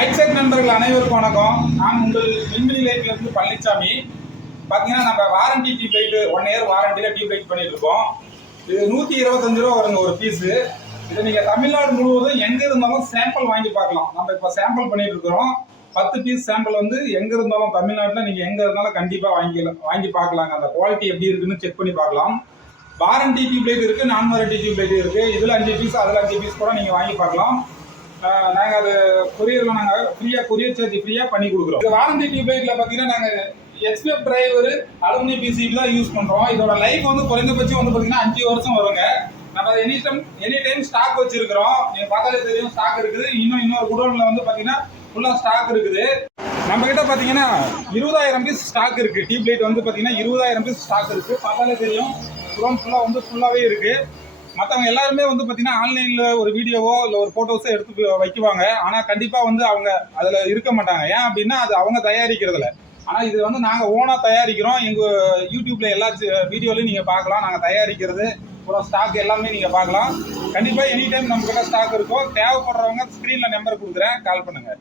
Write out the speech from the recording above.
Mic check நண்பர்கள் அனைவருக்கும் வணக்கம். நான் உங்கள் விண்வெளி லைட்லேருந்து பழனிசாமி. பார்த்தீங்கன்னா நம்ம வாரண்டி டியூப் லைட் 1 இயர் வாரண்டியில் டியூப் லைட் பண்ணிட்டு இருக்கோம். இது 125 ரூபா வருங்க ஒரு பீஸு. இதை நீங்கள் தமிழ்நாடு முழுவதும் எங்கே இருந்தாலும் சாம்பிள் வாங்கி பார்க்கலாம். நம்ம இப்போ சாம்பிள் பண்ணிட்டு இருக்கிறோம். 10 பீஸ் சாம்பிள் வந்து எங்கே இருந்தாலும் தமிழ்நாட்டில் நீங்கள் எங்கே இருந்தாலும் கண்டிப்பாக வாங்கி பார்க்கலாங்க. அந்த குவாலிட்டி எப்படி இருக்குன்னு செக் பண்ணி பார்க்கலாம். வாரண்டி டியூப் லைட் இருக்குது, நான் வாரண்டி டியூப் லைட் இருக்குது. இதில் 5 பீஸ் அதில் 5 பீஸ் கூட நீங்கள் வாங்கி பார்க்கலாம். நாங்கள் அது கொரியரில் நாங்கள் ஃப்ரீயாக கொரியர் சார்ஜ் ஃப்ரீயாக பண்ணி கொடுக்குறோம். இந்த வாரண்டி டியூப் லைட்டில் பார்த்தீங்கன்னா நாங்கள் எக்ஸ்பிஎஃப் டிரைவர் அலுமினியம் பிசிபி தான் யூஸ் பண்ணுறோம். இதோட லைஃப் வந்து குறைந்தபட்சம் வந்து பார்த்தீங்கன்னா 5 வருஷம் வருங்க. நம்ம அதை எனி டைம் ஸ்டாக் வச்சிருக்கிறோம். நீங்கள் பார்த்தாலே தெரியும் ஸ்டாக் இருக்குது. இன்னொரு குடோனில் வந்து பார்த்தீங்கன்னா ஃபுல்லாக ஸ்டாக் இருக்குது. நம்ம கிட்ட பார்த்தீங்கன்னா 20,000 பீஸ் ஸ்டாக் இருக்குது. டியூப் லைட் வந்து பார்த்தீங்கன்னா 20,000 பீஸ் ஸ்டாக் இருக்குது. பார்த்தாலே தெரியும் குடோன் ஃபுல்லாகவே இருக்குது. மற்றவங்க எல்லாருமே வந்து பார்த்தீங்கன்னா ஆன்லைனில் ஒரு வீடியோவோ இல்லை ஒரு ஃபோட்டோஸோ எடுத்து வைக்குவாங்க. ஆனால் கண்டிப்பாக வந்து அவங்க அதில் இருக்க மாட்டாங்க. ஏன் அப்படின்னா அது அவங்க தயாரிக்கிறதில்ல. ஆனால் இது வந்து நாங்கள் ஓனாக தயாரிக்கிறோம். எங்கள் யூடியூப்பில் எல்லா வீடியோலையும் நீங்கள் பார்க்கலாம். நாங்கள் தயாரிக்கிறது அப்புறம் ஸ்டாக் எல்லாமே நீங்கள் பார்க்கலாம். கண்டிப்பாக எனி டைம் நம்மக்கிட்ட ஸ்டாக் இருக்கும். தேவைப்படுறவங்க ஸ்க்ரீனில் நம்பர் கொடுக்குறேன், கால் பண்ணுங்கள்.